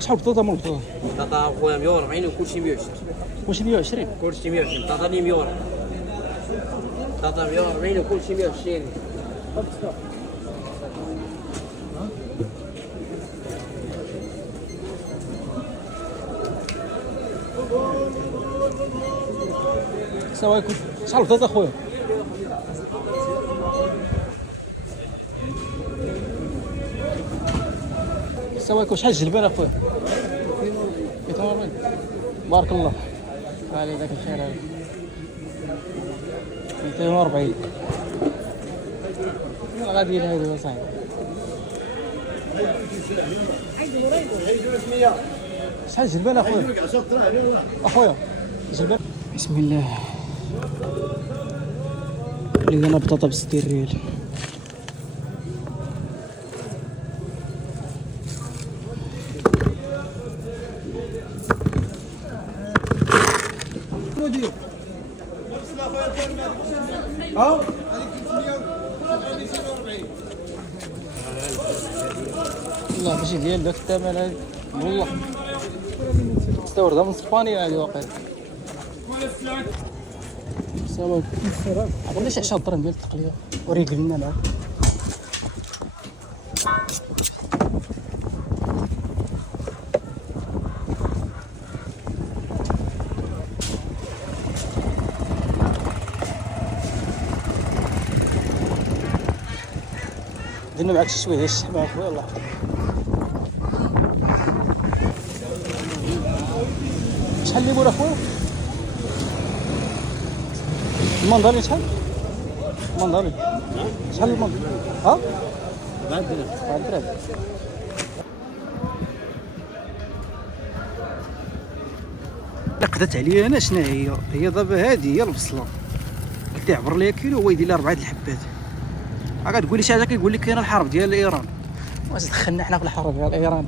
شحال بطاطا من البطاطا؟ بطاطا خويا 140 وكلشي 120. واش 120؟ كلشي 120 بطاطا اللي 140. بطاطا 140 وكلشي 120. السلام عليكم. شحال البطاطا خويا؟ السلام عليكم. شحال الجلبان اخويا؟ 240. بارك الله على ذاك الخير هذا. 240 غادي هذا صاحبي. شحال الجلبان اخويا؟ اخويا الجلبان. بسم الله. لقينا بطاطا ب 60 ريال. والله ماشي ديال داك الثمن هذا والله مستوردة من اسبانيا هذه واقيلا. السلام عليكم. عطوني شي 10 درهم ديال التقليه وريق لنا معاك. درنا معاك شي شويه ديال الشحمه اخويا الله يحفظك. شحال الليمون اخويا؟ المنظرين شحال؟ المنظرين شحال المنظرين؟ ها؟ 4 درهم. 4 درهم. اللي قدات عليا انا شنو هي دابا هذه هي البصله. قلت عبر ليا كيلو هو يدير لي 4 الحبات. غتقول لي شي حاجه كيقول لك كاين الحرب ديال ايران. واش دخلنا حنا في الحرب ديال ايران؟